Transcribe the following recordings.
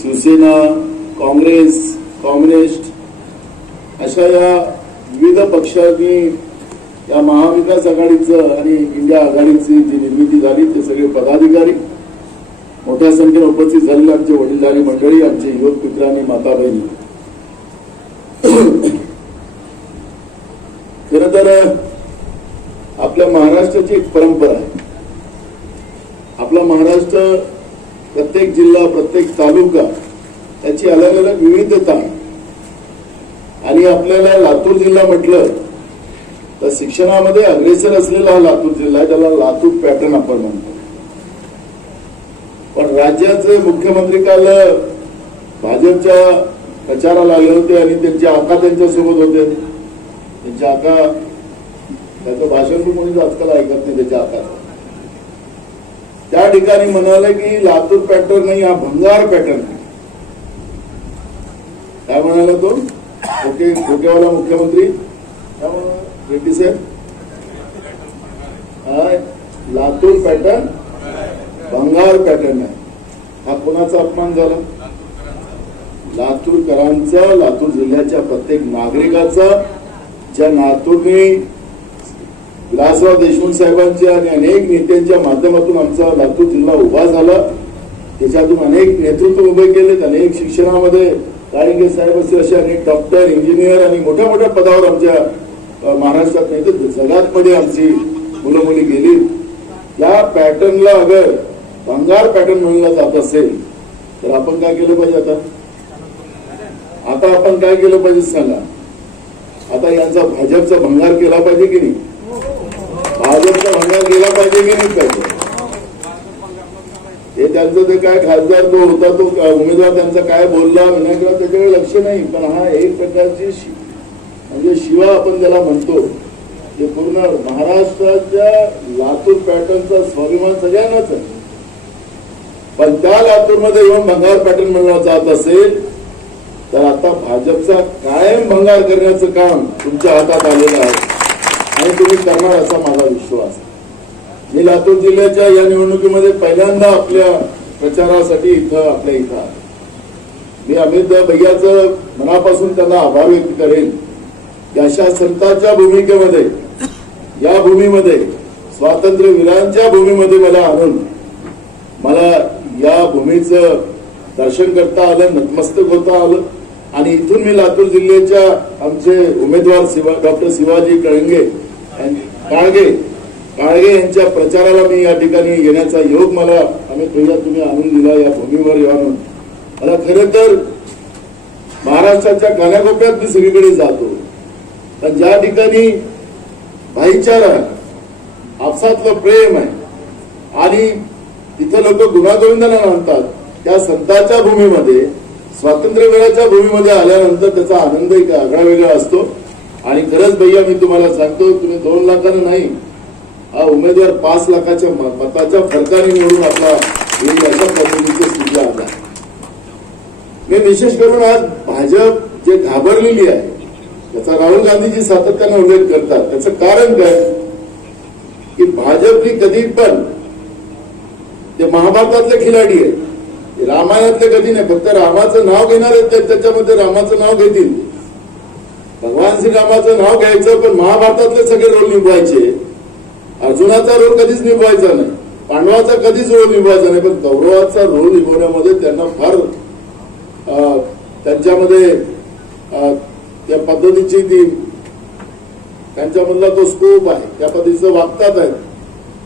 Shiv Sena, Congress, communist अशा या विविध पक्षांनी या महाविकास आघाडीचं आणि इंडिया आघाडीची जी निर्मिती झाली ते सगळे पदाधिकारी मोठ्या संख्येने उपस्थित झालेले आमचे वडीलधारी मंडळी, आमचे युवक मित्रांनी, माता बहिणी, खरं तर आपल्या महाराष्ट्राची एक परंपरा आहे. आपला महाराष्ट्र प्रत्येक जिल्हा, प्रत्येक तालुका त्याची अलग अलग विविधता आहे. आणि आपल्याला लातूर जिल्हा म्हटलं तर शिक्षणामध्ये अग्रेसर असलेला हा लातूर जिल्हा आहे, त्याला लातूर पॅटर्न आपण म्हणतो. पण राज्याचे मुख्यमंत्री काल भाजपच्या प्रचाराला आले होते आणि त्यांचे आका त्यांच्यासोबत होते. त्यांचे आका, त्याचं भाषण पण कोणीच आजकाल ऐकत नाही त्याच्या आकाचं. त्या ठिकाणी म्हणाले की लातूर पॅटर्न नाही, हा भंगार पॅटर्न. काय म्हणाला तो खोकेवाला मुख्यमंत्री? रेड्डी साहेब, लातूर पॅटर्न भंगार पॅटर्न आहे. हा कोणाचा अपमान झाला? लातूरकरांचा, लातूर जिल्ह्याच्या प्रत्येक नागरिकाचा. ज्या लातूरने विलासराव देशमुख साहेबांच्या आणि अनेक नेत्यांच्या माध्यमातून आमचा लातूर जिल्हा उभा झाला, त्याच्यातून अनेक नेतृत्व उभे केलेत. अनेक शिक्षणामध्ये काळिंगे साहेब असतील असे अनेक डॉक्टर, इंजिनियर आणि मोठ्या मोठ्या पदावर आमच्या महाराष्ट्रात नाही तर जगात मध्ये आमची मुलं मुली गेली. या पॅटर्नला अगर भंगार पॅटर्न म्हणला जात असेल तर आपण काय केलं पाहिजे? आता आपण काय केलं पाहिजे सांगा? आता यांचा भाजपचा भंगार केला पाहिजे की नाही? भाजपचा भंगार केला पाहिजे की नाही पाहिजे? हे त्यांचं ते काय खासदार जो होता तो उमेदवार त्यांचा काय बोलला नाही केला त्याच्याकडे लक्ष नाही. पण हा एक प्रकारची म्हणजे शिवा आपण त्याला म्हणतो, ते पूर्ण महाराष्ट्राच्या लातूर पॅटर्नचा स्वाभिमान सगळ्यांनाच आहे. पण त्या लातूरमध्ये येऊन भंगार पॅटर्न म्हणलं जात असेल तर आता भाजपचा कायम भंगार करण्याचं काम तुमच्या हातात आलेलं आहे आणि तुम्ही करणार असा माझा विश्वास. मी लातूर जिल्ह्याच्या या निवडणुकीमध्ये पहिल्यांदा आपल्या प्रचारासाठी आपल्या इथं आलो. मी अमित भैयाचं मनापासून त्यांना आभार व्यक्त करेन की अशा संतांच्या भूमिकेमध्ये, या भूमीमध्ये, स्वातंत्र्यवीरांच्या भूमीमध्ये मला आणून मला या भूमीचं दर्शन करता आलं, नतमस्तक होता आलं. आणि इथून मी लातूर जिल्ह्याच्या आमचे उमेदवार डॉक्टर शिवाजी काळगे यांच्या प्रचाराला मी या ठिकाणी येण्याचा योग मला अमित भैया तुम्ही आणून दिला. या भूमीवर येऊन मला खरं तर महाराष्ट्राच्या कानाकोपऱ्यात मी सगळीकडे जातो, पण ज्या ठिकाणी भाईचारा, आपसातलं प्रेम आहे आणि तिथं लोक गुण्यागोविंदाला आणतात, त्या संतांच्या भूमीमध्ये, स्वातंत्र्यवीराच्या भूमीमध्ये आल्यानंतर त्याचा आनंद एक आगळा वेगळा असतो. आणि खरंच भैया मी तुम्हाला सांगतो, तुम्ही 2 लाखानं नाही, हा उमेदवार 5 लाखाच्या मताच्या फरकाने निवडून आपला अशा पद्धतीची स्थिती आला. मी विशेष करून आज भाजप जे घाबरलेली आहे त्याचा राहुल गांधीजी सातत्याने उल्लेख करतात. त्याचं कारण काय की भाजपने कधी पण ते महाभारतातले खिलाडी आहेत, रामायणातले कधी नाही. फक्त रामाचं नाव घेणार आहेत, त्याच्यामध्ये रामाचं नाव घेतील, भगवान श्रीरामाचं नाव घ्यायचं, पण महाभारतातले सगळे रोल निभवायचे. अर्जुनाचा रोल कधीच निभवायचा नाही, पांडवाचा कधीच रोल निभवायचा नाही, पण कौरवाचा रोल निभवण्यामध्ये त्यांना फार त्यांच्यामध्ये त्या पद्धतीची ती त्यांच्यामधला तो स्कोप आहे, त्या पद्धतीचं वागतात आहेत.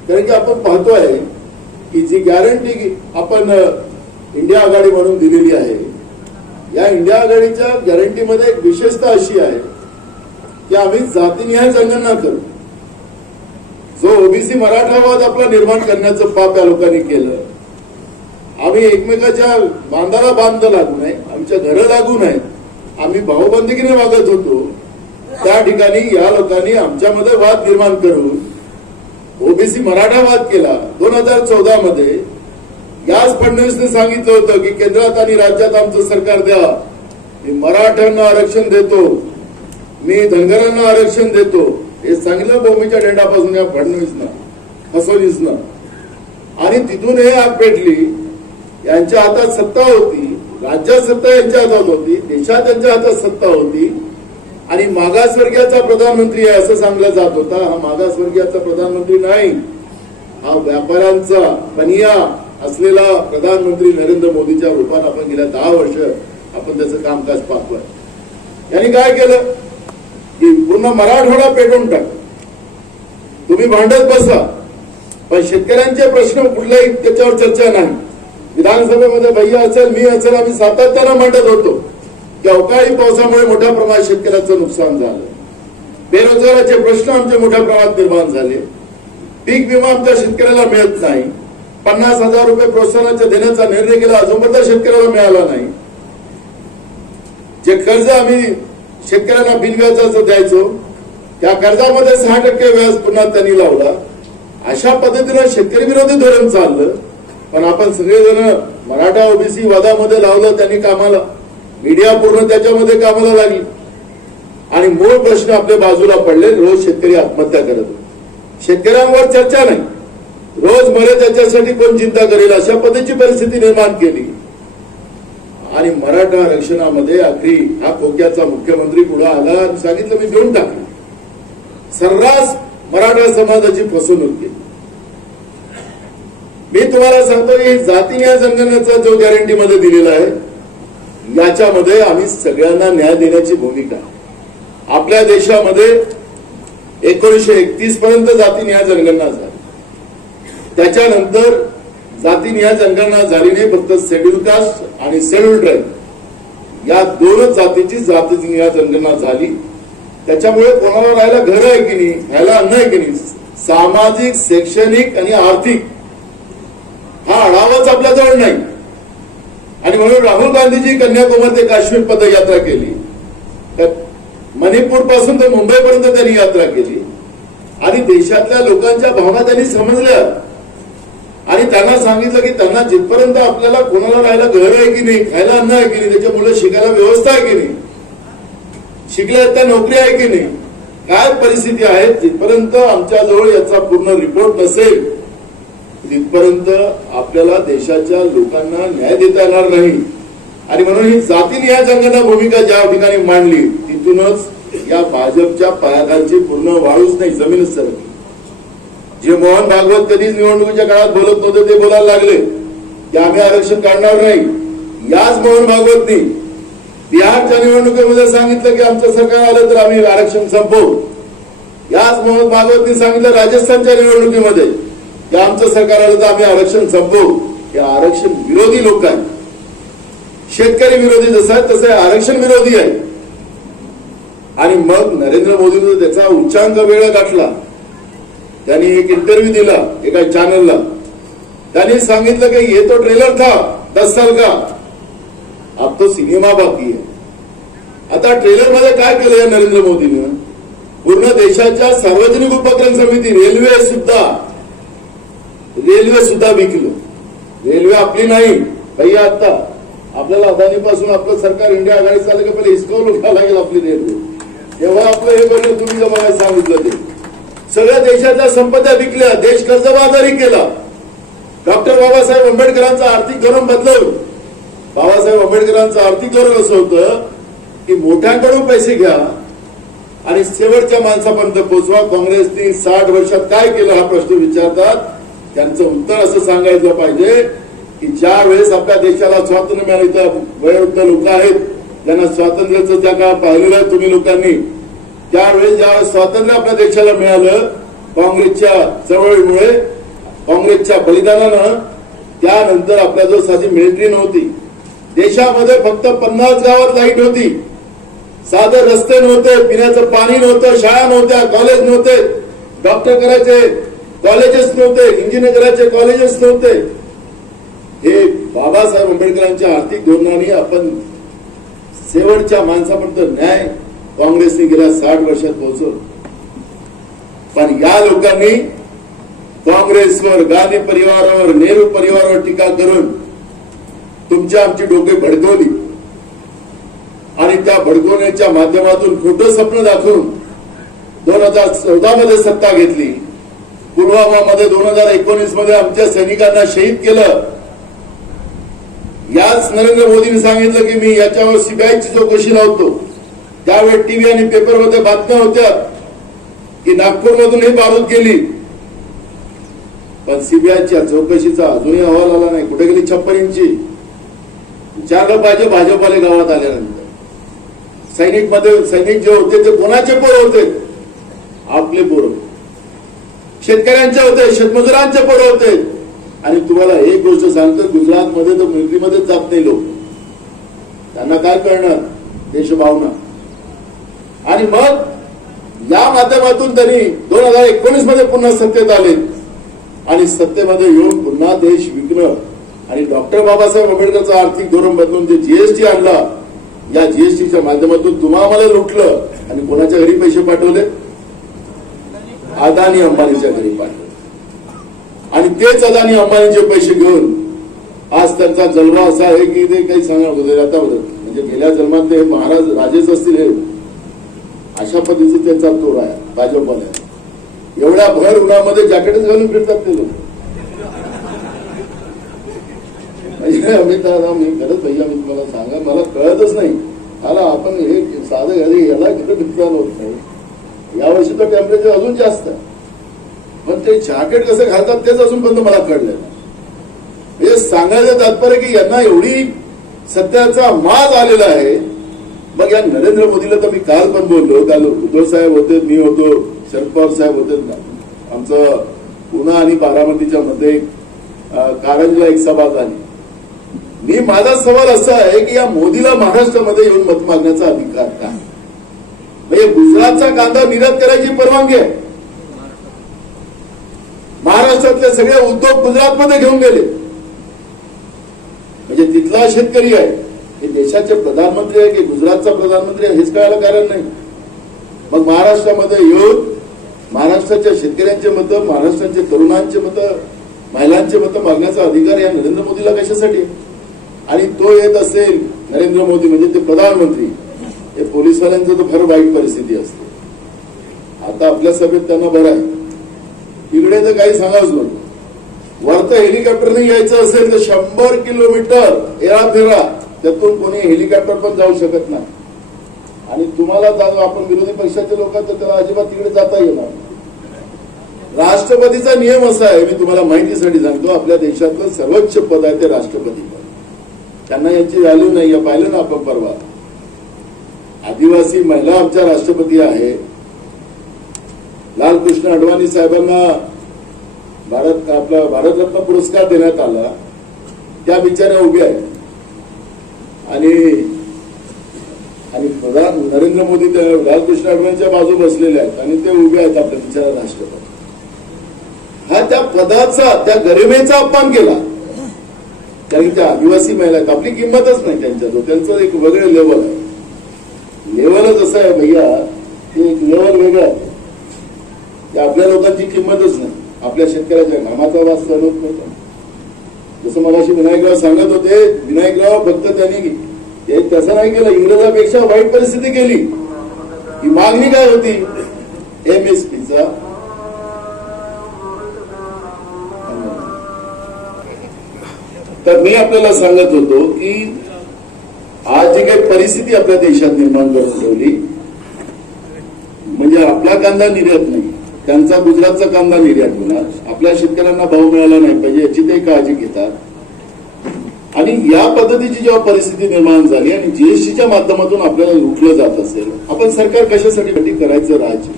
कारण की आपण पाहतोय की जी गॅरंटी आपण इंडिया आघाडी म्हणून दिलेली आहे, या इंडिया आघाडीच्या गॅरंटीमध्ये एक विशेषता अशी आहे की आम्ही जातीनिहाय जनगणना करू. जो ओबीसी मराठावाद आपला निर्माण करण्याचं पाप या लोकांनी केलं. आम्ही एकमेकाच्या बांधाला बांध लागू नये, आमच्या घरं लागू नये, आम्ही भाऊबंदकीने वागत होतो. त्या ठिकाणी या लोकांनी आमच्यामध्ये वाद निर्माण करून ओबीसी मराठावाद केला. 2014 मध्ये याच फडणवीसने सांगितलं होतं की केंद्रात आणि राज्यात आमचं सरकार द्या, मी मराठ्यांना आरक्षण देतो, मी धनगरांना आरक्षण देतो, हे सांगितलं भूमीच्या डेंडापासून या फसवणीसनं. आणि तिथून हे आग पेटली. यांच्या हातात सत्ता होती, राज्यात सत्ता यांच्या हातात होती, देशात त्यांच्या हातात सत्ता होती आणि मागासवर्गीयाचा प्रधानमंत्री आहे असं सांगलं जात होता. हा मागासवर्गीयाचा प्रधानमंत्री नाही, हा व्यापाऱ्यांचा बनिया असलेला प्रधानमंत्री नरेंद्र मोदीच्या रूपात आपण गेल्या 10 वर्ष आपण त्याचं कामकाज पाहतोय. यांनी काय केलं की पूर्ण मराठवाडा पेटवून टाकलं. तुम्ही भांडत बसा पण शेतकऱ्यांचे प्रश्न कुठल्याही त्याच्यावर चर्चा नाही. विधानसभेमध्ये भैया असेल मी असेल आम्ही सातत्यानं मांडत होतो की अवकाळी पावसामुळे मोठ्या प्रमाणात शेतकऱ्यांचं नुकसान झालं, बेरोजगाराचे प्रश्न आमचे मोठ्या प्रमाणात निर्माण झाले, पीक विमा आमच्या शेतकऱ्याला मिळत नाही, 50,000 रुपये प्रोत्साहनाच्या देण्याचा निर्णय केला अजूनपर्यंत शेतकऱ्याला मिळाला नाही, जे कर्ज आम्ही शेतकऱ्यांना बिनव्याजाचं द्यायचो त्या कर्जामध्ये 6% व्याज पुन्हा त्यांनी लावला. अशा पद्धतीनं शेतकरी विरोधी धोरण चाललं. पण आपण सगळेजण मराठा ओबीसी वादामध्ये लावलं त्यांनी कामाला, मीडिया पूर्ण त्याच्यामध्ये कामाला लागली आणि मूळ प्रश्न आपल्या बाजूला पडले. रोज शेतकरी आत्महत्या करत होते, शेतकऱ्यांवर चर्चा नाही, रोज मरे त्याच्यासाठी कोण चिंता करेल अशा पद्धतीची परिस्थिती निर्माण केली आणि मराठा आरक्षणामध्ये अखेरी हा खोक्याचा मुख्यमंत्री पुढे आला आणि सांगितलं मी देऊन टाकलं. सर्रास मराठा समाजाची फसवणूक केली. मी तुम्हाला सांगतो की जातीन्याय जनगणनेचा जो गॅरंटीमध्ये दिलेला आहे याच्यामध्ये आम्ही सगळ्यांना न्याय देण्याची भूमिका. आपल्या देशामध्ये 1931 पर्यंत जातीन्याय जनगणना झाली, त्याच्यानंतर जातीन्याय जनगणना झाली नाही, फक्त शेड्यूल कास्ट आणि शेड्यूल ट्राईब या 2च जातीची जातीन्याय जनगणना झाली. त्याच्यामुळे कोणाला राहायला घर आहे की नाही, खायला अन्न आहे की नाही, सामाजिक शैक्षणिक आणि आर्थिक हा आढावाच आपल्याजवळ नाही. आणि म्हणून राहुल गांधीजी कन्याकुमारी ते काश्मीर पदयात्रा केली, मणिपूर पासून तर मुंबईपर्यंत त्यांनी यात्रा केली आणि देशातल्या लोकांच्या भावना त्यांनी समजल्या आणि त्यांना सांगितलं की त्यांना जिथपर्यंत आपल्याला कोणाला राहायला घर आहे की नाही, खायला अन्न आहे की नाही, त्याच्या मुलं शिकायला व्यवस्था आहे की नाही, शिकल्या त्या नोकरी आहे की नाही, काय परिस्थिती आहे, जिथपर्यंत आमच्याजवळ याचा पूर्ण रिपोर्ट नसेल तिथपर्यंत आपल्याला देशाच्या लोकांना न्याय देता येणार नाही. आणि म्हणून ही जातीन्याय जनगणना भूमिका ज्या ठिकाणी मांडली तिथूनच या भाजपच्या पायाखालची पूर्ण वाळूच नाही जमीनच सरकली. जे मोहन भागवत कधीच निवडणुकीच्या काळात बोलत नव्हते ते बोलायला लागले की आम्ही आरक्षण काढणार नाही. याच मोहन भागवतनी बिहारच्या निवडणुकीमध्ये सांगितलं की आमचं सरकार आलं तर आम्ही आरक्षण संपवू. याच मोहन भागवतनी सांगितलं राजस्थानच्या निवडणुकीमध्ये की आमचं सरकार आलं तर आम्ही आरक्षण संपवू. हे आरक्षण विरोधी लोक आहेत. शेतकरी विरोधी जसं आहे तसं आरक्षण विरोधी आहे. आणि मग नरेंद्र मोदीने त्याचा उच्चांक वेळ गाठला. त्यांनी एक इंटरव्ह्यू दिला एका चॅनलला. त्यांनी सांगितलं की ये तो ट्रेलर था 10 साल का, अब तो सिनेमा बाकी है. आता ट्रेलर मध्ये काय केलं या नरेंद्र मोदीनं, पूर्ण देशाच्या सार्वजनिक उपक्रम समिती रेल्वे सुद्धा विकलं. रेल्वे आपली नाही भैया. आता आपल्याला अदानीपासून आपलं सरकार इंडिया आघाडी चाललं की पहिले हिसकावून उठावं लागेल आपली रेल्वे. तेव्हा आपलं हे बोललं तुम्ही जर मला सांगितलं ते सगळ्या देशाच्या संपत्त्या विकल्या, देश कर्जबाजारी केला. डॉक्टर बाबासाहेब आंबेडकरांचं आर्थिक धोरण बदलवलं. बाबासाहेब आंबेडकरांचं आर्थिक धोरण असं होतं की मोठ्यांकडून पैसे घ्या आणि शेवटच्या माणसापर्यंत पोहोचवा. काँग्रेसने 60 वर्षात काय केलं हा प्रश्न विचारतात. त्यांचं उत्तर असं सांगायचं पाहिजे की ज्या वेळेस आपल्या देशाला स्वातंत्र्य मिळालं, वयोवृद्ध लोक आहेत ज्यांना स्वातंत्र्याचं त्या काळात पाहिलेलं आहे तुम्ही लोकांनी, त्यावेळेस ज्यावेळेस स्वातंत्र्य आपल्या देशाला मिळालं काँग्रेसच्या चळवळीमुळे, काँग्रेसच्या बलिदानानं, त्यानंतर आपल्याजवळ साधी मिलिटरी नव्हती. देशामध्ये फक्त 50 गावात लाईट होती, साधे रस्ते नव्हते, पिण्याचं पाणी नव्हतं, शाळा नव्हत्या, कॉलेज नव्हते, डॉक्टर करायचे कॉलेजेस नव्हते, इंजिनियर करायचे कॉलेजेस नव्हते. हे बाबासाहेब आंबेडकरांच्या आर्थिक धोरणाने आपण शेवटच्या माणसापर्यंत न्याय काँग्रेसने गेल्या 60 वर्षात पोहोचवलं. पण या लोकांनी काँग्रेसवर, गांधी परिवारावर, नेहरू परिवारावर टीका करून तुमची आमची डोके भडकवली आणि त्या भडकवण्याच्या माध्यमातून खोटं स्वप्न दाखवून 2014 मध्ये सत्ता घेतली. पुलवामा मध्ये 2019 मध्ये आमच्या सैनिकांना शहीद केलं. याच नरेंद्र मोदींनी सांगितलं की मी याच्यावर सीबीआयची चौकशी लावतो. त्यावेळी टीव्ही आणि पेपरमध्ये बातम्या होत्या की नागपूरमधून ही बारूद गेली, पण सीबीआयच्या चौकशीचा अजूनही अहवाल आला नाही. कुठे गेली 56 इंची? विचारलं पाहिजे भाजपाले गावात आल्यानंतर. सैनिक जे होते ते कोणाचे पोरं होते? आपले पोरं, शेतकऱ्यांचे होते, शेतमजुरांचे पोरं होते. आणि तुम्हाला एक गोष्ट सांगतो, गुजरातमध्ये तर मिलिटरीमध्येच जात नाही लोक. त्यांना काय कळणार देशभावना? आणि मग या माध्यमातून त्यांनी 2019 मध्ये पुन्हा सत्तेत आले आणि सत्तेमध्ये येऊन पुन्हा देश विकणं आणि डॉक्टर बाबासाहेब आंबेडकरचं आर्थिक धोरण बदलून जे जीएसटी आणला, या जीएसटीच्या माध्यमातून तुम्हाला लुटलं आणि कोणाच्या घरी पैसे पाठवले? अदानी अंबानीच्या घरी पाठवले. आणि तेच अदानी अंबानीचे पैसे घेऊन आज त्यांचा जन्म असा आहे की ते काही सांगणार होते आता म्हणजे गेल्या जन्मात ते महाराज राजेच असतील हे, अशा पद्धतीचा त्यांचा तोड आहे भाजपवाल्या. एवढ्या भर उन्हामध्ये जॅकेटच घालून फिरतात ते लोक. अमित दादा मी खरंच भैया मी तुम्हाला सांगा, मला कळतच नाही. मला आपण हे साधं घरी याला कुठं नुकसान होत नाही. यावर्षी तर टेम्परेचर अजून जास्त आहे, पण ते जॅकेट कसं घालतात तेच अजूनपर्यंत मला कळलं. हे सांगायचं तात्पर्य की यांना एवढी सत्याचा माज आलेला आहे. मग या नरेंद्र मोदीला तर मी काल पण बोललो, काल उद्धव साहेब होते, मी होतो, शरद पवार साहेब होते. आमचं पुणे आणि बारामतीच्या मध्ये कारंजला एक सभा झाली. मी माझा सवाल असा आहे की या मोदीला महाराष्ट्रामध्ये येऊन मत मागण्याचा अधिकार का? म्हणजे गुजरातचा कांदा निर्यात करायची परवानगी आहे. महाराष्ट्रातले सगळे उद्योग गुजरातमध्ये घेऊन गेले. म्हणजे तिथला शेतकरी आहे हे देशाचे प्रधानमंत्री आहे की गुजरातचा प्रधानमंत्री आहे हेच कळायला कारण नाही. मग महाराष्ट्रामध्ये येऊन महाराष्ट्राच्या शेतकऱ्यांचे मतं, महाराष्ट्राचे तरुणांचे मतं, महिलांचे मतं मागण्याचा अधिकार या नरेंद्र मोदीला कशासाठी? आणि तो येत असेल नरेंद्र मोदी म्हणजे ते प्रधानमंत्री, हे पोलिसवाल्यांचं तर फार वाईट परिस्थिती असते. आता आपल्या सभेत त्यांना बरं आहे, इकडे तर काही सांगाच नको. वरतं हेलिकॉप्टरने यायचं असेल तर 100 किलोमीटर एराफेरा, त्यातून कोणी हेलिकॉप्टर पण जाऊ शकत नाही. आणि तुम्हाला आपण विरोधी पक्षाचे लोक तर त्याला अजिबात तिकडे जाता येणार. राष्ट्रपतीचा नियम असा आहे, मी तुम्हाला माहितीसाठी सांगतो, आपल्या देशातलं सर्वोच्च पद आहे ते राष्ट्रपती पद. त्यांना याची व्हॅल्यू नाही. पाहिलं ना आपण परवा, आदिवासी महिला आमच्या राष्ट्रपती आहे. लालकृष्ण अडवाणी साहेबांना भारतरत्न पुरस्कार देण्यात आला. त्या बिचाऱ्या उभ्या आहेत आणि प्रधान नरेंद्र मोदी लालकृष्ण अडवाणीच्या बाजू बसलेले आहेत आणि ते उभे आहेत आपल्या बिचारा राष्ट्रपती. हा त्या पदाचा, त्या गरिमेचा अपमान केला. कारण त्या आदिवासी महिला आहेत, आपली किंमतच नाही त्यांच्याजवळ. त्यांचं एक वेगळं लेवल आहे. लेवलच असं आहे भैया, ते एक लेवल वेगळं आहे. आपल्या लोकांची किंमतच नाही. आपल्या शेतकऱ्याच्या घामाचा वास सहन होत नव्हता. जसं मगाशी विनायकराव सांगत होते, विनायकराव फक्त त्यांनी तसं नाही केलं, इंग्रजापेक्षा वाईट परिस्थिती केली. ही मागणी काय होती? MSPचा. तर मी आपल्याला सांगत होतो की आज जी काही परिस्थिती आपल्या देशात निर्माण करून ठेवली, म्हणजे आपला कांदा निर्यात नाही, त्यांचा गुजरातचा कांदा निर्यात होणार, आपल्या शेतकऱ्यांना भाव मिळाला नाही पाहिजे याची ते काळजी घेतात. आणि या पद्धतीची जेव्हा परिस्थिती निर्माण झाली आणि जीएसटीच्या माध्यमातून आपल्याला लुटलं जात असेल, आपण सरकार कशासाठी करायचं? राज्य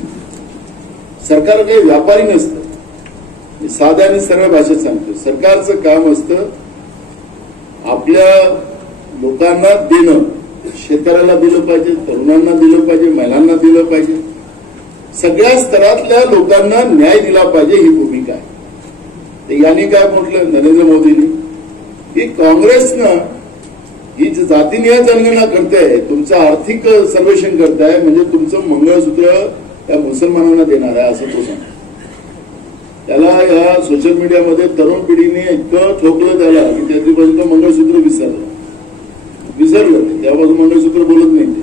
सरकार काही व्यापारी नसतं. साध्या आणि सरळ भाषेत सांगतो, सरकारचं काम असतं आपल्या लोकांना देणं. शेतकऱ्याला दिलं पाहिजे, तरुणांना दिलं पाहिजे, महिलांना दिलं पाहिजे, सगळ्या स्तरातल्या लोकांना न्याय दिला पाहिजे, ही भूमिका आहे. यांनी काय म्हटलं नरेंद्र मोदींनी की काँग्रेसनं ही जातीनिहाय जनगणना करते, तुमचं आर्थिक सर्वेक्षण करताय, म्हणजे तुमचं मंगळसूत्र त्या मुसलमानांना देणार आहे असं तो सांगतो. त्याला या सोशल मीडियामध्ये तरुण पिढीने इतकं ठोकलं त्याला की त्या दिवशी मंगळसूत्र विसरलं. त्यापासून मंगळसूत्र बोलत नाही ते.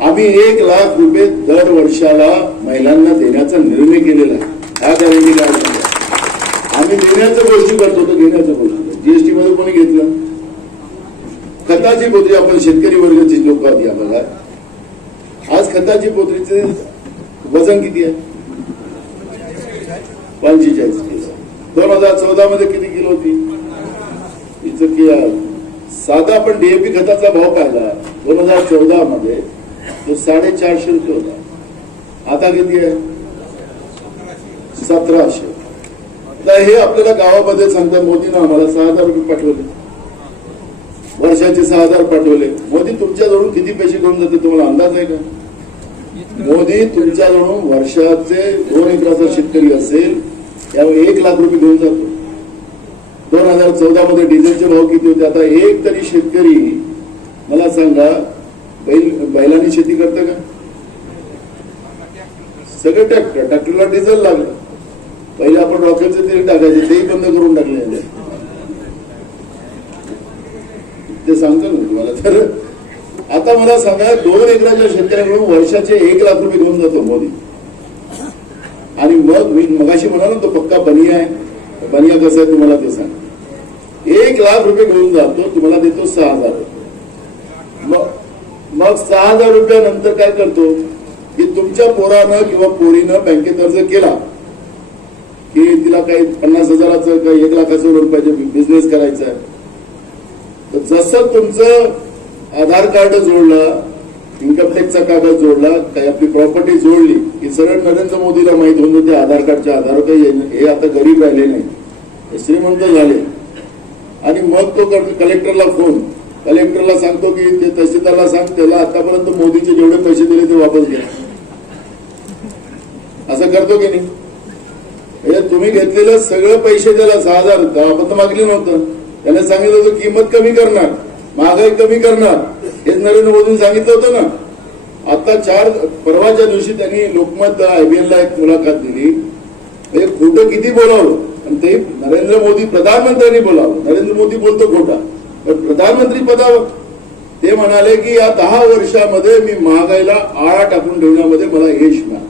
आम्ही 1 लाख रुपये दर वर्षाला महिलांना देण्याचा निर्णय केलेला आहे. हा गॅरंटी काय आम्ही देण्याच्या गोष्टी करतो तर घेण्याच्या गोष्टी. जीएसटी मध्ये कोणी घेतलं? खताची पोत्री, आपण शेतकरी वर्गाची लोक आधी आम्हाला, आज खताची पोत्रीचे वजन किती आहे? 45 किलो. 2014 मध्ये किती किलो होती? साधा आपण डीएपी खताचा भाव पाहिला 2014 मध्ये तो 450 रुपये होता. आता किती आहे? 1700. हे आपल्याला गावामध्ये सांगतात मोदीनं आम्हाला 6000 रुपये पाठवले, वर्षाचे 6000 पाठवले. मोदी तुमच्याजवळून किती पैसे घेऊन जाते तुम्हाला अंदाज आहे का? मोदी तुमच्याजवळून वर्षाचे 2 एकराचा शेतकरी असेल त्यामुळे 1 लाख रुपये घेऊन जातो. 2014 मध्ये डिझेलचे भाव किती होते? आता एक तरी शेतकरी मला सांगा बैलांनी शेती करतं का? सगळे ट्रॅक्टरला डिझेल लागलं. पहिले आपण रॉकेलचे तेल टाकायचे, तेही बंद करून टाकले. ते सांगतो ना तुम्हाला. तर आता मला सांगा 2 एकराच्या शेतकऱ्यांकडून वर्षाचे 1 लाख रुपये घेऊन जातो मोदी. आणि मग मी मगाशी म्हणालो तो पक्का बनिया आहे. बनिया कसं आहे तुम्हाला ते सांग. 1 लाख रुपये घेऊन जातो, तुम्हाला देतो 6000 रुपये. मग 6000 रुपयानंतर काय करतो की तुमच्या पोरानं किंवा पोरीनं बँकेत अर्ज केला की तिला काही 50,000चं काही 1 लाखाचं लोन पाहिजे, बिझनेस करायचा आहे. तर जसं तुमचं आधार कार्ड जोडलं, इन्कम टॅक्सचा कागद जोडला, काही आपली प्रॉपर्टी जोडली की सरळ नरेंद्र मोदीला माहित होऊन जाते आधार आधार काही हे आता गरीब राहिले नाही, श्रीमंत झाले. आणि मग तो कलेक्टरला फोन, कलेक्टरला सांगतो की ते तहसीलदारला सांग त्याला आतापर्यंत मोदीचे जेवढे पैसे दिले ते वापस घ्या. असं करतो की नाही? तुम्ही घेतलेलं सगळं पैसे त्याला 6000 आपण तर मागले नव्हतं. त्याने सांगितलं होतं किंमत कमी करणार, महागाई कमी करणार, हेच नरेंद्र मोदींनी सांगितलं होतं ना. आता परवाच्या दिवशी त्यांनी लोकमत IBNला एक मुलाखत दिली. म्हणजे खोटं किती बोलावं, आणि ते नरेंद्र मोदी प्रधानमंत्र्यांनी बोलावं. नरेंद्र मोदी बोलतो खोटा, पण प्रधानमंत्री पदावर ते म्हणाले की या 10 वर्षामध्ये मी महागाईला आळा टाकून ठेवण्यामध्ये मला यश मिळालं.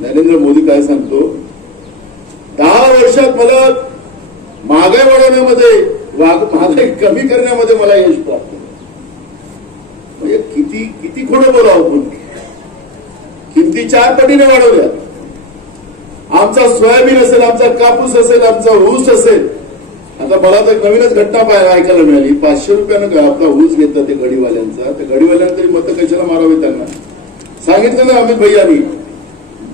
नरेंद्र मोदी काय सांगतो, 10 वर्षात मला महागाई वाढवण्यामध्ये, महागाई कमी करण्यामध्ये मला यश प्राप्त. म्हणजे किती खोडं बोलावं. आपण किमती 4 पटीने वाढवल्या. आमचा सोयाबीन असेल, आमचा कापूस असेल, आमचा ऊस असेल. आता मला तर नवीनच घटना ऐकायला मिळाली. 500 रुपयानं आपला ऊस घेतला ते गडीवाल्यांचा. त्या गडीवाल्यांना तरी मतं कशाला मारावे त्यांना सांगितलं ना अमित भैयांनी.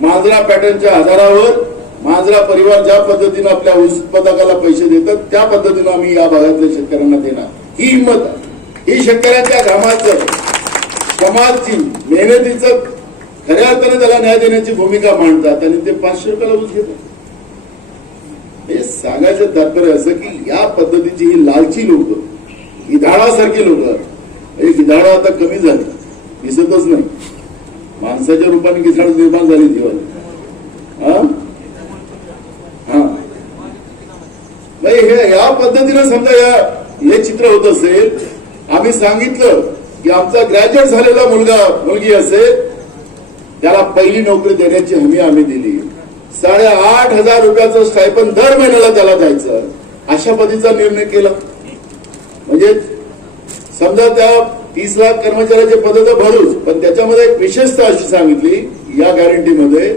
मांजरा पॅटर्नच्या आधारावर मांजरा परिवार ज्या पद्धतीनं आपल्या ऊस उत्पादकाला पैसे देतात त्या पद्धतीनं आम्ही या भागातल्या शेतकऱ्यांना देणार. ही हिंमत, ही शेतकऱ्यांच्या घामाचं, समाजची मेहनतीचं खऱ्या अर्थाने त्याला न्याय देण्याची भूमिका मांडतात आणि ते 500 रुपयाला ऊस घेतात. हे सांगायचं तात्पर्य असं की या पद्धतीची ही लालची लोक, गिधाडासारखी लोक, गिधाडा आता कमी झाली, दिसतच नाही. माणसाच्या रूपाने गिधाड निर्माण झाली जीवन. या पद्धतीने समजा हे चित्र होत असेल. आम्ही सांगितलं की आमचा ग्रॅज्युएट झालेला मुलगी असेल त्याला पहिली नोकरी देण्याची हमी आम्ही दिली. 8,500 रुपयाचं स्टायपन दर महिन्याला त्याला द्यायचं, अशा पद्धतीचा निर्णय केला. म्हणजे समजा त्या 30 लाख कर्मचाऱ्याचे पद तर भरूच, पण त्याच्यामध्ये एक विशेषता अशी सांगितली या गॅरंटीमध्ये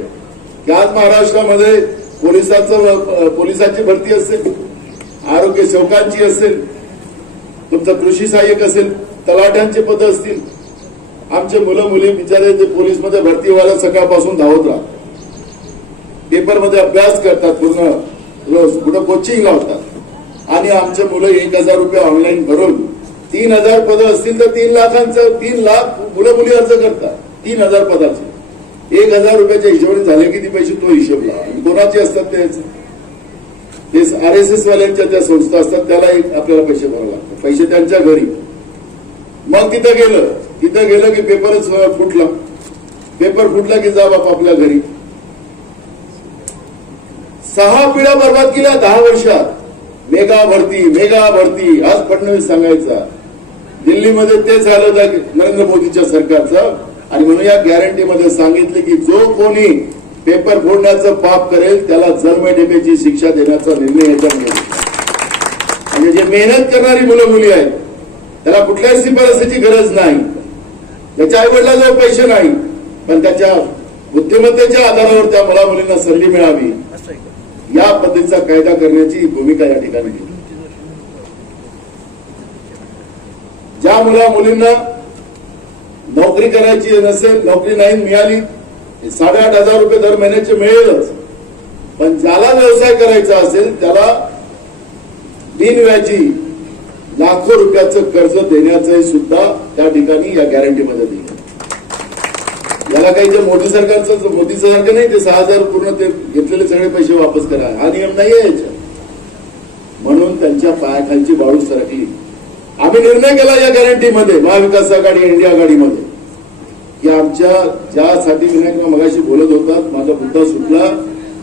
की आज महाराष्ट्रामध्ये पोलिसांची भरती असेल, आरोग्य सेवकांची असेल, तुमचं कृषी सहाय्यक असेल, तलाठ्यांचे पद असतील. आमचे मुलं मुली बिचारे जे पोलीसमध्ये भरती व्हायला सकाळपासून धावत राहतात, पेपरमध्ये अभ्यास करतात, पूर्ण रोज कुठं कोचिंग लावतात. आणि आमचे मुलं 1,000 रुपये ऑनलाईन भरून 3,000 पदं असतील तर 3 लाख मुलं मुली अर्ज करतात. 3,000 पदाचे 1,000 रुपयाच्या हिशोबाने झाले किती पैसे तो हिशोब लावा. कोणाचे असतात ते RSS वाल्यांच्या त्या संस्था असतात, त्याला आपल्याला पैसे भरावे लागतात. पैसे त्यांच्या घरी. मग तिथं गेलं की पेपरच फुटला. पेपर फुटला की जा बाप आपल्या घरी. 6 पिढ्या बर्बाद केल्या 10 वर्षात. मेगा भरती. आज फडणवीस सांगायचा दिल्लीमध्ये ते झालं नरेंद्र मोदीच्या सरकारचं. आणि म्हणून या गॅरंटीमध्ये सांगितले की जो कोणी पेपर फोडण्याचं पाप करेल त्याला जन्मठेपेची शिक्षा देण्याचा निर्णय याच्यात घेतला. म्हणजे जे मेहनत करणारी मुलं मुली आहेत त्याला कुठल्याही शिफारसीची गरज नाही, त्याच्या आईवडिलाजवळ पैसे नाही, पण त्याच्या बुद्धिमत्तेच्या आधारावर त्या मुला मुलींना संधी मिळावी या पद्धतीचा कायदा करण्याची भूमिका या ठिकाणी घेतली. ज्या मुला मुलींना नोकरी करायची नसेल, नोकरी नाही मिळाली, 8,500 रुपये दर महिन्याचे मिळेलच, पण ज्याला व्यवसाय करायचा असेल त्याला बिनव्याजी लाखो रुपयाचं कर्ज देण्याचं सुद्धा त्या ठिकाणी या गॅरंटीमध्ये दिलं. याला काही जे मोदी सरकारचं मोदीचं सारखं नाही ते 6,000 पूर्ण ते घेतलेले सगळे पैसे वापस करा हा नियम नाहीये याच्यात. म्हणून त्यांच्या पायाखालची वाळू सरकली. आम्ही निर्णय केला या गॅरंटीमध्ये, महाविकास आघाडी इंडिया आघाडीमध्ये, की आमच्या ज्यासाठी विनायक मगाशी बोलत होतात माझा मुद्दा सुटला,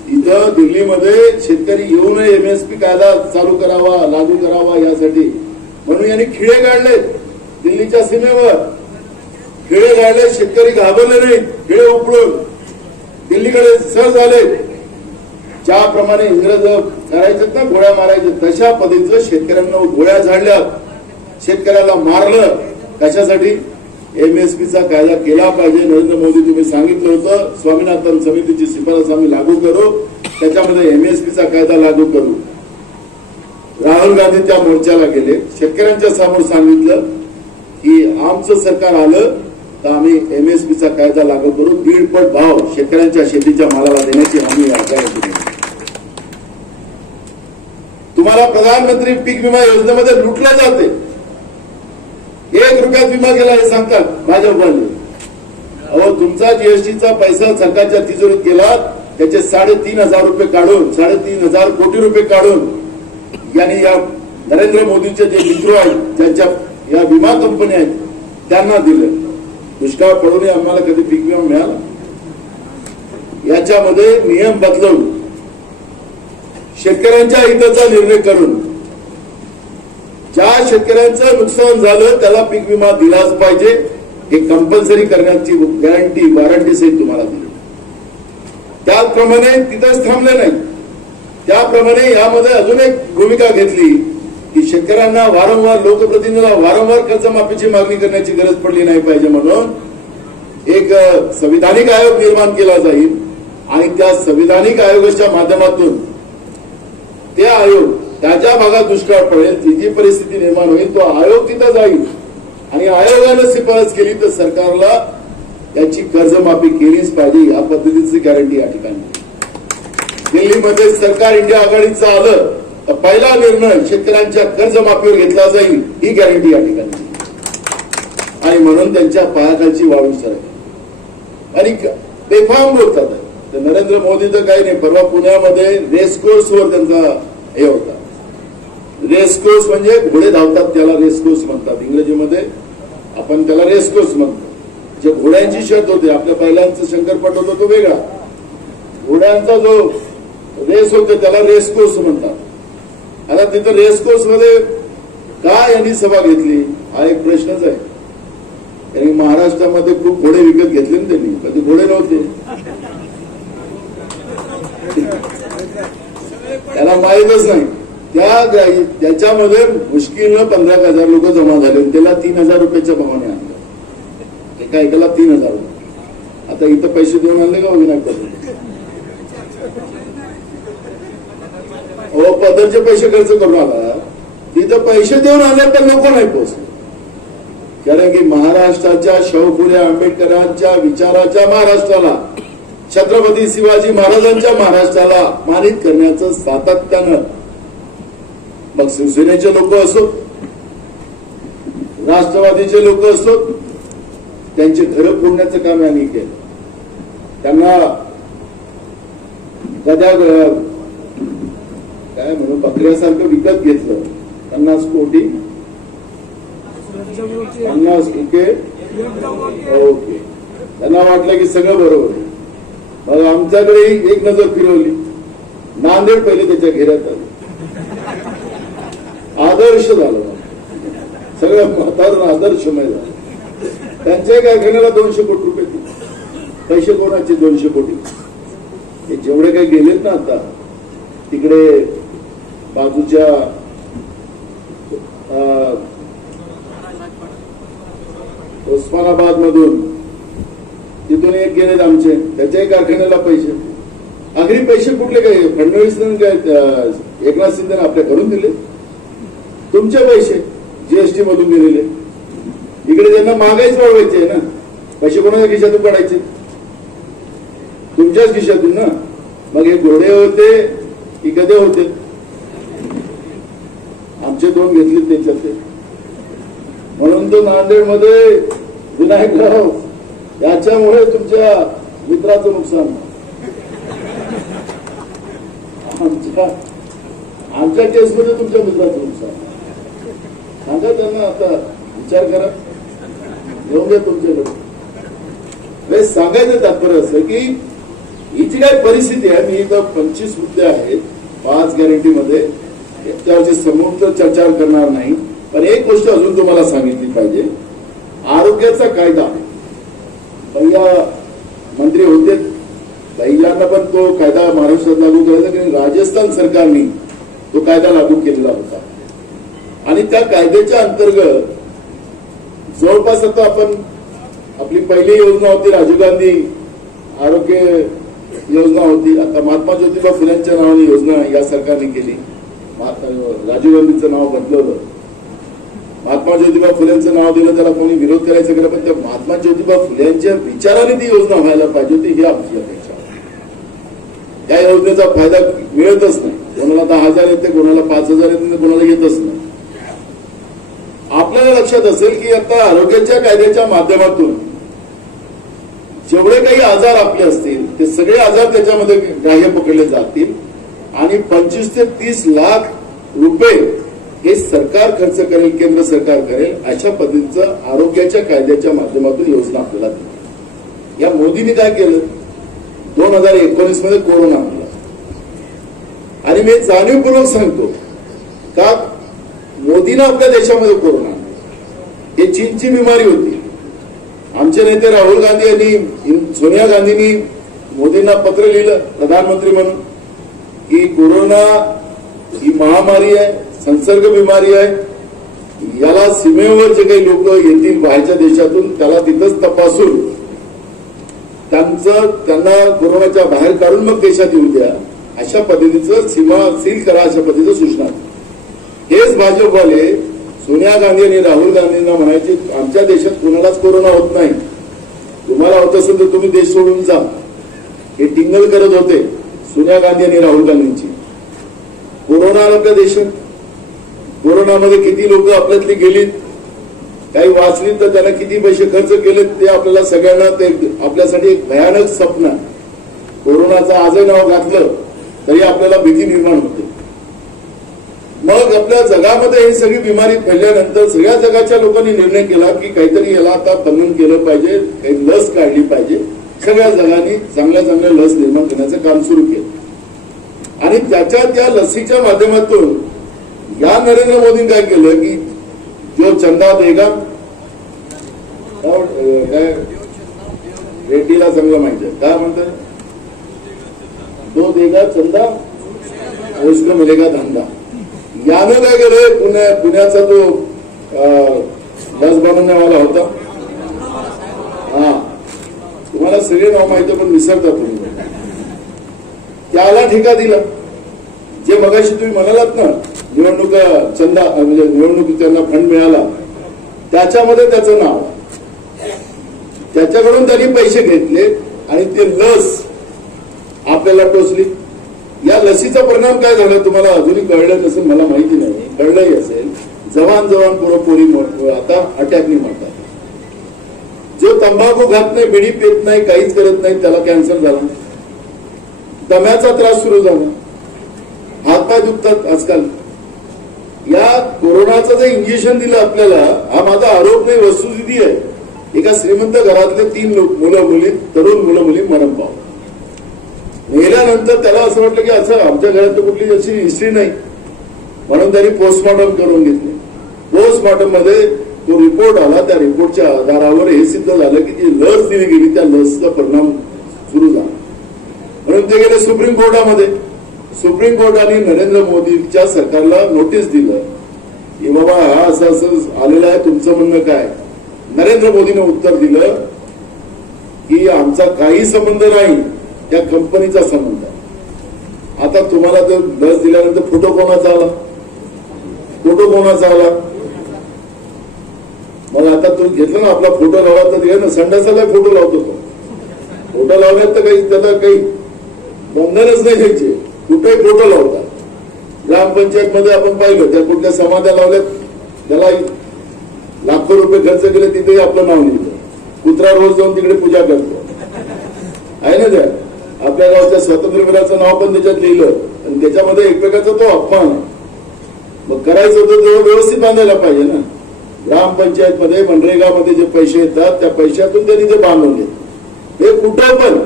इथं दिल्लीमध्ये शेतकरी येऊ नये, एमएसपी कायदा चालू करावा, लागू करावा यासाठी म्हणून यांनी खिळे काढले दिल्लीच्या सीमेवर. खिळे काढले, शेतकरी घाबरले नाही, खिळे उपळून दिल्लीकडे सर झाले. ज्याप्रमाणे इंग्रज करायचं ना गोळ्या मारायचे तशा पद्धतीचं शेतकऱ्यांना गोळ्या झाडल्या, शेतकऱ्याला मारलं. कशासाठी? एमएसपीचा कायदा केला पाहिजे. नरेंद्र मोदी तुम्ही सांगितलं होतं स्वामीनाथन समितीची शिफारस आम्ही लागू करू, त्याच्यामध्ये एमएसपीचा कायदा लागू करू. राहुल गांधी त्या मोर्चाला गेले, शेतकऱ्यांच्या समोर सांगितलं की आमचं सरकार आलं तर आम्ही एमएसपीचा कायदा लागू करू, 1.5 पट भाव शेतकऱ्यांच्या शेतीच्या मालाला देण्याची आम्ही आग्रह केली. तुम्हाला प्रधानमंत्री पीक विमा योजनेमध्ये लुटलं जाते, 1 रुपयात विमा केला हे सांगतात भाजपवाले. अहो तुमचा जीएसटीचा पैसा सरकारच्या तिजोरीत गेला, त्याचे 3,500 रुपये काढून 3,500 कोटी रुपये काढून यांनी या नरेंद्र मोदीचे जे मित्र आहेत ज्यांच्या या विमा कंपन्या आहेत त्यांना दिलं. दुष्काळ पडूनही आम्हाला कधी पीक विमा मिळाला? याच्यामध्ये नियम बदलून शेतकऱ्यांच्या हिताचा निर्णय करून ज्या शेतकऱ्यांचं नुकसान झालं त्याला पीक विमा दिलाच पाहिजे हे कंपल्सरी करण्याची गॅरंटी सहित तुम्हाला दिली. त्याचप्रमाणे तिथंच थांबले नाही, त्याप्रमाणे यामध्ये अजून एक भूमिका घेतली की शेतकऱ्यांना वारंवार लोकप्रतिनिधीला वारंवार कर्जमाफीची मागणी करण्याची गरज पडली नाही पाहिजे म्हणून एक संविधानिक आयोग निर्माण केला जाईल आणि त्या संविधानिक आयोगाच्या माध्यमातून ते आयोग त्याच्या भागात दुष्काळ पडेल, ती जी परिस्थिती निर्माण होईल तो आयोग तिथं जाईल आणि आयोगानं शिफारस केली तर सरकारला याची कर्जमाफी केलीच पाहिजे या पद्धतीची गॅरंटी या ठिकाणी. दिल्लीमध्ये सरकार इंडिया आघाडीचं आलं तर पहिला निर्णय शेतकऱ्यांच्या कर्जमाफीवर घेतला जाईल ही गॅरंटी या ठिकाणी. आणि म्हणून त्यांच्या पायाखालची वाळू सरकली आणि बेफाम बोलतात. तर नरेंद्र मोदी तर काही नाही, परवा पुण्यामध्ये रेसकोर्सवर त्यांचा हे होता. रेसकोर्स म्हणजे घोडे धावतात त्याला रेसकोर्स म्हणतात, इंग्रजीमध्ये आपण त्याला रेसकोर्स म्हणतो. जे घोड्यांची शर्त होते, आपल्या पहिल्यांचं शंकरपट होतं तो वेगळा, घोड्यांचा जो रेस होते त्याला रेसकोर्स म्हणतात. आता तिथं रेसकोर्स मध्ये का यांनी सभा घेतली हा एक प्रश्नच आहे. कारण महाराष्ट्रामध्ये खूप घोडे विकत घेतले ना त्यांनी, कधी घोडे नव्हते, त्याला माहीतच नाही. त्याच्यामध्ये मुश्किलनं 15,000 लोक जमा झाले, त्याला 3,000 रुपयाच्या भावाने आणलं, एका एकाला 3,000 रुपये. आता इथं पैसे देऊन आणले का विनायक? हो पदरचे पैसे खर्च करून आला, तिथं पैसे देऊन आले तर नको नाही पोहोचले. कारण की महाराष्ट्राच्या शाहू फुले आंबेडकरांच्या विचाराच्या महाराष्ट्राला, छत्रपती शिवाजी महाराजांच्या महाराष्ट्राला मानित करण्याचं सातत्यानं मग शिवसेनेचे लोक असो, राष्ट्रवादीचे लोक असो, त्यांचे घरं फोडण्याचं काम यांनी केलं. त्यांना गद्या काय म्हणून बकऱ्यासारखं विकत घेतलं. 50 कोटी 50 ओके. त्यांना वाटलं की सगळं बरोबर आहे. मग आमच्याकडे एक नजर फिरवली, नांदेड पहिले त्याच्या घेऱ्यात आली, आदर्श झालं, सगळं वातावरण आदर्शमय झालं. त्यांच्या कारखान्याला 200 कोटी रुपये दिले. पैसे कोणाचे? 200 कोटी. हे जेवढे काही गेलेत ना आता तिकडे बाजूच्या उस्मानाबाद मधून तिथून एक गेलेत आमचे, त्याच्याही कारखान्याला पैसे. आखरी पैसे कुठले काय फडणवीस काय एकनाथ शिंदे आपल्या करून दिले? तुमचे पैसे जीएसटी मधून गेलेले. इकडे त्यांना महागाईच वाढवायची आहे ना, पैसे कोणाच्या खिशातून काढायचे? तुमच्याच खिशातून ना. मग हे घोडे होते की गधे होते? आमचे दोन घेतले त्याच्यात. म्हणून तो नांदेडमध्ये विनायकराव याच्यामुळे तुमच्या मित्राचं नुकसान. आमच्या केसमध्ये तुमच्या मित्राचं नुकसान. सांगा त्यांना, आता विचार करा, येऊन द्या तुमच्याकडे. सांगायचं तात्पर्य असं की ही जी काही परिस्थिती आहे, मी इथं 25 मुद्दे आहेत 5 गॅरंटीमध्ये, त्यावरची समोर चर्चा करणार नाही. पण एक गोष्ट अजून तुम्हाला सांगितली पाहिजे, आरोग्याचा कायदा. पहिला मंत्री होते, पहिल्यांदा पण तो कायदा महाराष्ट्रात लागू करायचा, कारण राजस्थान सरकारने तो कायदा लागू केलेला होता. आणि त्या कायद्याच्या अंतर्गत जवळपास आता आपण आपली पहिली योजना होती राजीव गांधी आरोग्य योजना होती. आता महात्मा ज्योतिबा फुलेंच्या नावाने योजना या सरकारने केली. राजीव गांधीचं नाव बदलवलं, महात्मा ज्योतिबा फुलेंचं नाव दिलं. त्याला कोणी विरोध करायचं केला, पण त्या महात्मा ज्योतिबा फुलेंच्या विचाराने ती योजना व्हायला पाहिजे होती, ही आमची अपेक्षा. त्या योजनेचा फायदा मिळतच नाही. कोणाला 10,000 येते, कोणाला 5,000 येते, कोणाला येतच नाही. आपल्याला लक्षात असेल की आता आरोग्याच्या कायद्याच्या माध्यमातून जेवढे काही आजार आपले असतील ते सगळे आजार त्याच्यामध्ये ग्राह्य पकडले जातील आणि 25 ते 30 लाख रुपये हे सरकार खर्च करेल, केंद्र सरकार करेल. अशा पद्धतीचं आरोग्याच्या कायद्याच्या माध्यमातून योजना आपल्याला दिली. या मोदींनी काय केलं? 2019 मध्ये कोरोना आला. आणि मी जाणीवपूर्वक सांगतो का मोदीनं आपल्या देशामध्ये कोरोना, हे चीनची बिमारी होती. आमचे नेते राहुल गांधी यांनी, सोनिया गांधींनी मोदींना पत्र लिहिलं प्रधानमंत्री म्हणून की कोरोना ही महामारी आहे, संसर्ग बिमारी आहे. याला सीमेवर जे काही लोक येतील बाहेरच्या देशातून त्याला तिथंच तपासून त्यांना कोरोनाच्या बाहेर काढून मग देशात येऊ द्या. अशा पद्धतीचं सीमा सील करा, अशा पद्धतीचं सूचना. हेच भाजपवाले सोनिया गांधी आणि राहुल गांधींना म्हणायचे आमच्या देशात कोणालाच कोरोना होत नाही, तुम्हाला होत असेल तर तुम्ही देश सोडून जा. हे टिंगल करत होते सोनिया गांधी आणि राहुल गांधींची. कोरोना आला आपल्या देशात, कोरोनामध्ये किती लोक आपल्यातली गेलीत, काही वाचली तर त्यांना किती पैसे खर्च केलेत ते आपल्याला सगळ्यांना, ते आपल्यासाठी एक भयानक स्वप्न. कोरोनाचं आजही नाव घातलं तरी आपल्याला भीती निर्माण होते. मग आपल्या जगामध्ये ही सगळी बिमारी फैलल्यानंतर सगळ्या जगाच्या लोकांनी निर्णय केला की काहीतरी याला आता बंधन केलं पाहिजे, काही लस काढली पाहिजे. सगळ्या जगांनी चांगल्या चांगल्या लस निर्माण करण्याचं काम सुरू केलं. आणि त्या लसीच्या माध्यमातून या नरेंद्र मोदींनी काय केलं की जो चंदा देगा, काय रेड्डीला चांगलं माहिती आहे काय म्हणतात, जो देगा चंदा उसको मिलेगा धंदा. यानं काय केलं, पुण्याचा तो लस बनवण्यावाला होता, हा तुम्हाला सगळे नाव माहिती पण विसरता तुम्ही, त्याला ठेका दिला. जे मगाशी तुम्ही म्हणालात ना निवडणूक चंदा म्हणजे निवडणूक त्यांना फंड मिळाला, त्याच्यामध्ये त्याचं नाव, त्याच्याकडून त्यांनी पैसे घेतले आणि ते लस आपल्याला टोचली. या लसीचा परिणाम काय झाला तुम्हाला अजूनही कळलं नसेल, मला माहिती नाही, कळलंही असेल. जवान पोरी आता अटॅकने मरतात. जो तंबाखू खात नाही, बिडी पेत नाही, काहीच करत नाही, त्याला कॅन्सर झाला, दम्याचा त्रास सुरू झाला, हातपाय दुखतात आजकाल. या कोरोनाचं जे इंजेक्शन दिलं आपल्याला, हा माझा आरोप नाही, वस्तुस्थिती आहे. एका श्रीमंत घरातले 3 मुलं मुली, तरुण मुलं मुली मरण पावले. मेल्यानंतर त्याला असं वाटलं की असं आमच्या घरात तर कुठली अशी हिस्ट्री नाही, म्हणून त्यांनी पोस्टमॉर्टम करून घेतले. पोस्टमॉर्टम मध्ये तो रिपोर्ट आला, त्या रिपोर्टच्या आधारावर हे सिद्ध झालं की जी लस दिली गेली त्या लसचा परिणाम सुरू झाला. म्हणून ते गेले सुप्रीम कोर्टामध्ये. सुप्रीम कोर्टाने नरेंद्र मोदींच्या सरकारला नोटीस दिलं की बाबा हा असं असं आलेलं आहे, तुमचं म्हणणं काय? नरेंद्र मोदीने उत्तर दिलं की आमचा काही संबंध नाही, त्या कंपनीचा संबंध आहे. आता तुम्हाला तो लस दिल्यानंतर फोटो कोणाचा आला? फोटो कोणाचा आला? मग आता तू घेतलं ना आपला फोटो लावला तर ना संडासाला फोटो लावतो तो. फोटो लावण्यात तर काही त्याला काही बंधनच नाही घ्यायचे, कुठेही फोटो लावतात. ग्रामपंचायत मध्ये आपण पाहिलं त्या कुठल्या समाध्या लावल्यात त्याला लाखो रुपये खर्च केले, तिथेही आपलं नाव लिहिलं. कुत्रा रोज जाऊन तिकडे पूजा करतो आहे ना. त्या आपल्या गावच्या स्वातंत्र्यवीराचं नाव पण त्याच्यात लिहिलं आणि त्याच्यामध्ये एकमेकाचा तो अपमान आहे. मग करायचं होतं तेव्हा व्यवस्थित बांधायला पाहिजे ना. ग्रामपंचायत मध्ये मनरेगामध्ये जे पैसे येतात त्या पैशातून त्यांनी ते बांधवले. हे कुठं पण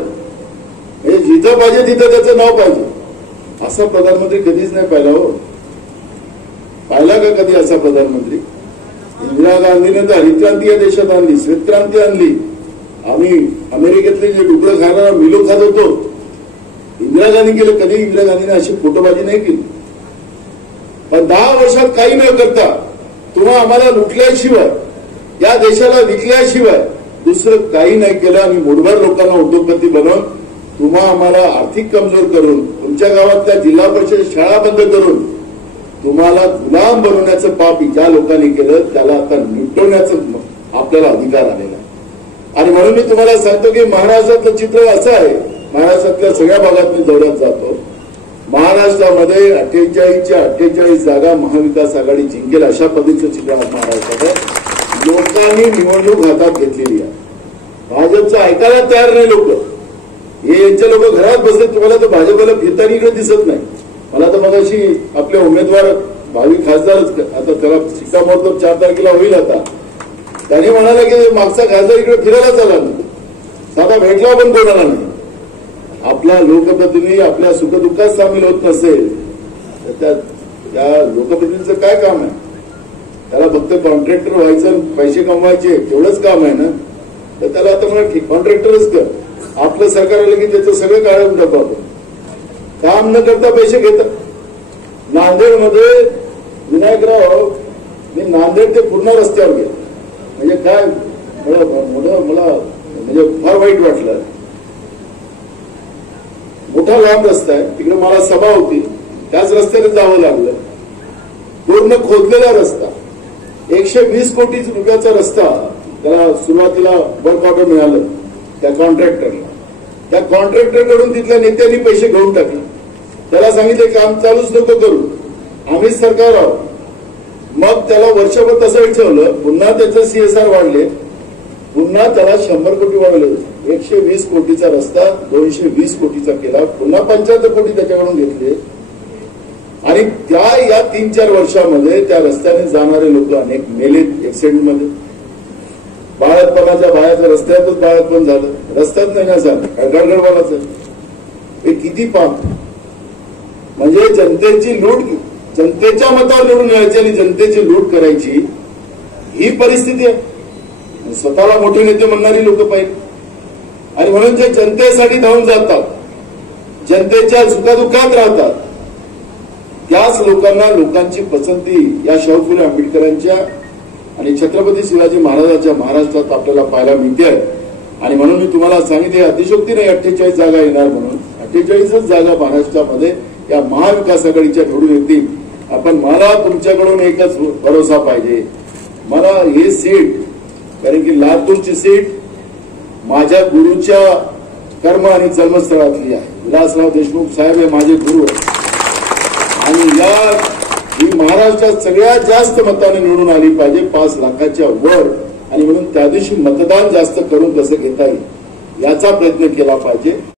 हे जिथं पाहिजे तिथं त्याचं नाव पाहिजे. असा प्रधानमंत्री कधीच नाही पाहिला हो. पाहिला का कधी असा प्रधानमंत्री? इंदिरा गांधीने तर हरितक्रांती या देशात आणली, श्वेतक्रांती आणली. आम्ही अमेरिकेतले जे डुकरं खायला मिलो खात होतो, इंदिरा गांधी केलं. कधी इंदिरा गांधीने अशी फोटोबाजी नाही केली. पण 10 वर्षात काही न करता तुम्हा आम्हाला लुटल्याशिवाय, या देशाला विकल्याशिवाय दुसरं काही नाही केलं आणि मुठभर लोकांना उद्योगपती बनवून तुम्हा आम्हाला आर्थिक कमजोर करून तुमच्या गावातल्या जिल्हा परिषद शाळा बंद करून तुम्हाला गुलाम बनवण्याचं पाप ज्या लोकांनी केलं त्याला आता निपटवण्याचं आपल्याला अधिकार आलेला. आणि म्हणून मी तुम्हाला सांगतो की महाराष्ट्रातलं चित्र असं आहे. महाराष्ट्रातल्या सगळ्या भागात मी दौऱ्यात जातो. महाराष्ट्रामध्ये 48च्या 48 जागा महाविकास आघाडी जिंकेल अशा पद्धतीचं चित्र आज महाराष्ट्रात आहे. लोकांनी निवडणूक हातात घेतलेली आहे. भाजपचं ऐकायला तयार नाही लोक. हे यांचे लोक घरात बसले. तुम्हाला तर भाजपला फिरताना इकडे दिसत नाही. मला तर मग अशी आपले उमेदवार भावी खासदारच आता त्याला शिक्कामोर्तब 4 तारखेला होईल. आता त्याने म्हणाला की मागचा खासदार इकडे फिरायलाच आला नाही, साधा भेटला पण कोणाला नाही. आपला लोकप्रतिनिधी आपल्या सुखदुःखात सामील होत नसेल तर त्या लोकप्रतिनिधीचं काय काम आहे? त्याला फक्त कॉन्ट्रॅक्टर व्हायचं, पैसे कमवायचे तेवढंच काम आहे ना. तर त्याला आता मला कॉन्ट्रॅक्टरच कर. आपलं सरकार आलं की त्याचं सगळं काढून टाकू आपण. काम न करता पैसे घेतात. नांदेडमध्ये विनायकराव मी नांदेड ते पूर्ण रस्त्यावर गेलो. म्हणजे काय मला म्हणजे फार वाईट वाटलं. मोठा लांब रस्ता आहे, तिकडे मला सभा होती, त्याच रस्त्याने जावं लागलं. पूर्ण खोदलेला रस्ता, 120 कोटी रुपयाचा रस्ता. त्याला सुरुवातीला वर्क ऑर्डर मिळालं त्या कॉन्ट्रॅक्टरला. त्या कॉन्ट्रॅक्टरकडून तिथल्या नेत्यांनी पैसे घेऊन टाकले. त्याला सांगितले काम चालूच नको करू, आम्हीच सरकार आहोत. मग त्याला वर्षभर तसं ठेवलं. पुन्हा त्याचं CSR वाढले, पुन्हा त्याला 100 कोटी वाढवले. 120 कोटीचा रस्ता 220 कोटीचा केला. पुन्हा 75 कोटी त्याच्याकडून घेतले. आणि या 3-4 वर्षामध्ये त्या रस्त्याने जाणारे लोक अनेक मेलेत ऍक्सिडेंटमध्ये. बाळतपणाच्या बाहेरच्या रस्त्यातच बाळतपण झालं. रस्त्यात नाही ना झालं, गडगडवालाच. हे किती पाप. म्हणजे जनतेची लूट, जनतेच्या मतावर निवडून यायची आणि जनतेची लूट करायची ही परिस्थिती आहे. स्वतःला मोठे नेते म्हणणारी लोक पाहिजे. आणि म्हणून जे जनतेसाठी धावून जातात, जनतेच्या सुखादुःखात राहतात, त्याच लोकांना लोकांची पसंती या शाहू फुले आंबेडकरांच्या आणि छत्रपती शिवाजी महाराजांच्या महाराष्ट्रात आपल्याला पाहायला मिळते आहे. आणि म्हणून मी तुम्हाला सांगितले अतिशयोक्ती नाही 48 जागा येणार म्हणून. 48च जागा महाराष्ट्रामध्ये या महाविकास आघाडीच्या निवडून येतील. आपण मला तुमच्याकडून एकच भरोसा पाहिजे. मला हे सीट, कारण की लातूरची सीट माझ्या गुरुच्या कर्म आणि जन्मस्थळातली आहे. विलासराव देशमुख साहेब हे माझे गुरु आहेत. आणि ही महाराष्ट्रात सगळ्यात जास्त मताने निवडून आली पाहिजे, 5 लाखाच्या वर. आणि म्हणून त्या दिवशी मतदान जास्त करून कसं घेता येईल याचा प्रयत्न केला पाहिजे.